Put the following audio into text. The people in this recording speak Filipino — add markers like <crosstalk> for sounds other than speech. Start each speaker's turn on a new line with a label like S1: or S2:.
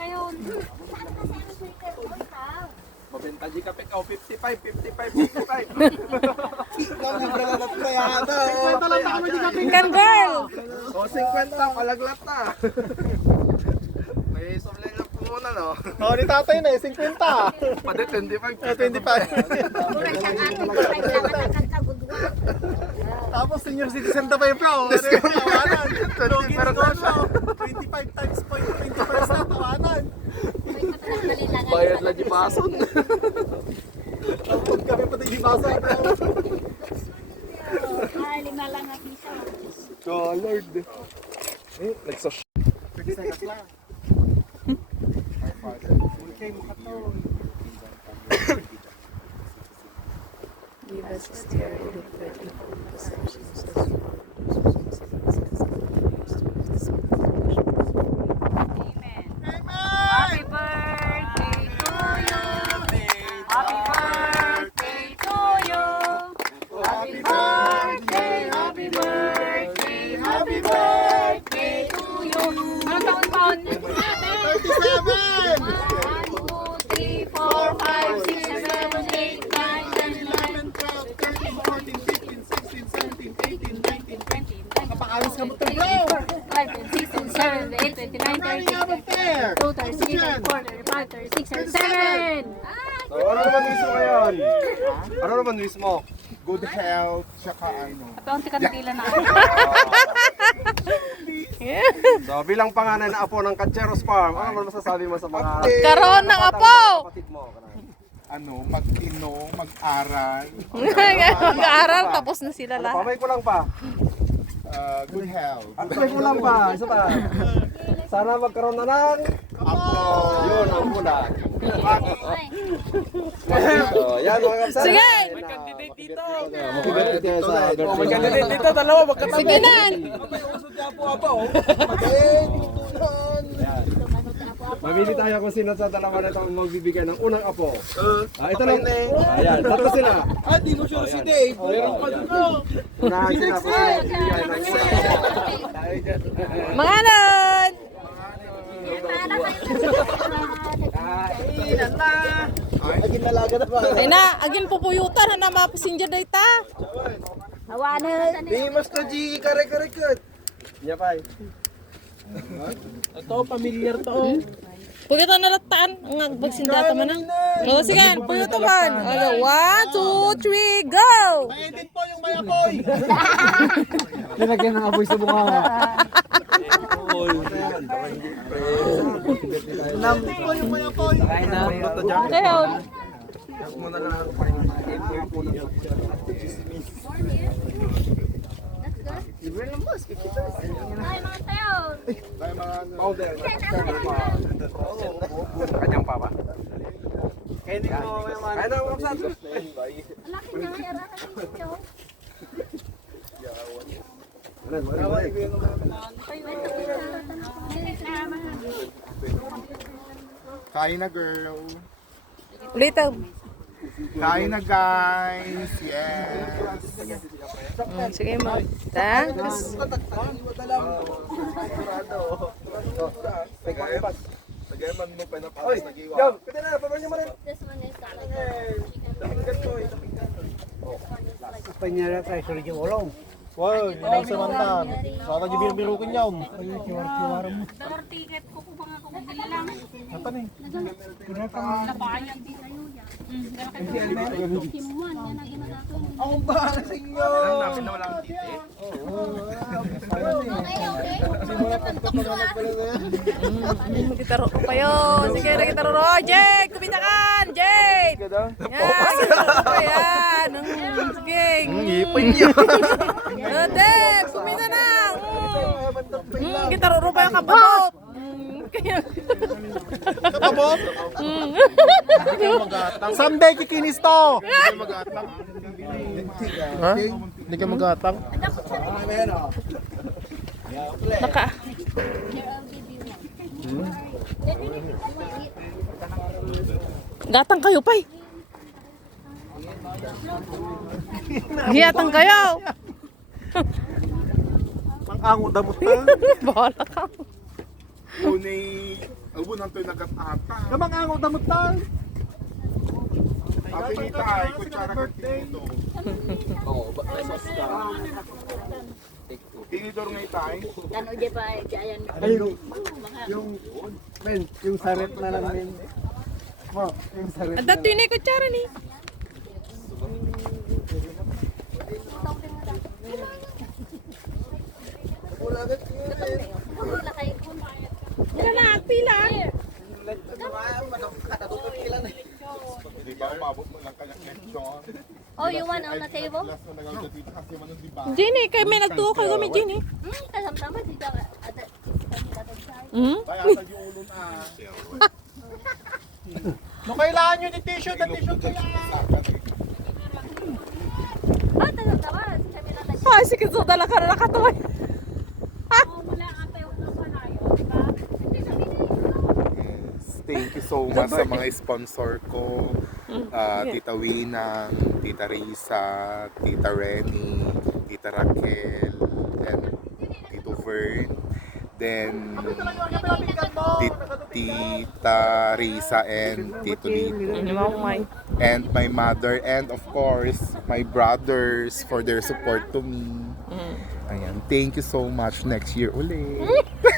S1: kayo.
S2: Mabenta di ka pick. Oh, 55, 55, 55.
S3: Kan girl!
S2: O, 50, palaglat na. May supply na po muna, no?
S4: Oh, ni tatay na eh, 50.
S2: Pwede 25.
S4: Eh, 25. Tapos senior citizen na pa yung flow. Ano yung tawanan? Logi na negosyo. 25 times point 25 na tawanan.
S2: Pason.
S4: Tapos kami pati di basa.
S1: Ah, lima lang ang isa.
S2: Oh, Lord. Eh, nagsos.
S3: Give us a steer in the pretty
S1: Happy 20, 21,
S4: Napakalis ka mo ito, bro!
S1: 25, 26, 27, 28, 29, 30, 32, 33, 34, 35, 36, 37!
S2: So, ano naman wish mo ngayon? Ano naman wish mo?
S4: Good health, tsaka ano.
S1: Kapaunti ka tila na.
S2: So, bilang panganay na apo ng Kacheros Farm, ano naman masasabi mo sa mga...
S3: Karoon ng apo!
S2: Kapatid mo.
S4: Ano, mag-inom, mag-aral, <laughs>
S3: Mag-aaral, tapos na sila
S2: Ano,
S3: lahat.
S2: pamay ko lang pa.
S4: Uh, good health.
S2: Pamay ko lang pa. Isa pa. Sana magkaroon na ng...
S4: Apo!
S2: Yun, ang mula. So, yan mga kapsat.
S3: Sige!
S2: May candidate dito. Mag-candidate tayo sa
S4: Mag-candidate dito, dalawa, magkatabi.
S3: Sige na!
S2: Mamili tayo kung sino sa dalawa na ito ang magbibigay ng unang apo. Ah, ito lang. Ayan, tatlo sila.
S4: Ah, di mo sure si Dave. Meron pa dito.
S2: Unahan sila unang
S3: Mga anon!
S4: Naging nalaga na ba?
S3: Ay na, agin pupuyutan na na mapasinja data.
S1: Hawanan.
S4: Di mas na G, kare-kare-kat.
S2: Iya, pa.
S4: Ito, familiar to.
S3: Puyutan na lataan. Ang agbagsinda man na. O, sige, puyutan man. Okay, one, two, three, go!
S4: Edit po yung mayapoy. <laughs>
S2: Nilagyan ng apoy sa mukha.
S4: Edit po yung mayapoy.
S3: Ayun.
S1: Ay, mga tayo.
S2: Powder. Kanyang pa ba? Kaya hindi mo naman. Kaya na, kapsat.
S1: Laki na yara ka ninyo.
S4: Kain na girl.
S3: Ulitan.
S4: Kain na guys. Yes.
S3: Mm, Sige mo. Thanks.
S2: Tagayaman mo pa na pa. Yum! Pwede na, pabanyo mo rin.
S1: This one is like
S5: Panyara tayo sa rin ulong.
S4: Wow, inang samantan. Sana di birubirukin yun.
S1: dollar ticket ko kung mga kumabili lang.
S4: Apa nih?
S1: Labayan din kayo yan. Hmm, ganun kayo. Kimuan, yan ang ginagawa ko.
S4: Ang bahala sa inyo.
S2: Alam namin na wala kang titi.
S3: Hindi mo kita ro kayo. Sige, na kita ro. Jake, kumita kan. Jake. Yan, kita yan. Mm, Sige.
S2: Ngipin niya.
S3: Deb, kumita <laughs> na. Mm. Mm, kita ro pa yung kababot. Kaya.
S4: Kapabot? Someday kikinis to. Ha? Hindi ka magatang?
S3: Naka. Gatang kayo, pay. Giyatang kayo.
S4: Ang ango damot ta. <laughs>
S3: Bahala ka.
S4: Unay
S5: Abo nang to'y nagat-ata.
S4: Kamang angot na mutan.
S5: Ate ni Tay, kutsara ka dito.
S2: Oo, ba- sos ka.
S5: Tinidor nga Tay.
S1: Ano di? Diyan.
S4: Ay, yung, yung, men, yung saret na lang men. Po, yung saret
S3: Ang dato yun ay kutsara ni. Wala na, pila.
S5: Di ba, umabot mo lang kanyang lechon.
S1: Oh, you want on the table?
S5: Di?
S3: Jenny, kay may nagtuo kayo kami, Jenny.
S1: Hmm, kasama-sama dito. Ada,
S3: Hmm? <laughs> <laughs>
S4: No, kailangan nyo ni tissue, na tissue kaya.
S1: Ah, kasama-sama. Kami na tayo.
S3: Ay, sige, so dala ka na nakatuwa.
S5: Thank you so much sa mga sponsor ko. Ah, Tita Winang, Tita Risa, Tita Renny, Tita Raquel, and Tito Vern. Then, Tit- Tita Risa and Tito Lito. And my mother and of course, my brothers for their support to me. Ayan, thank you so much. Next year ulit. <laughs>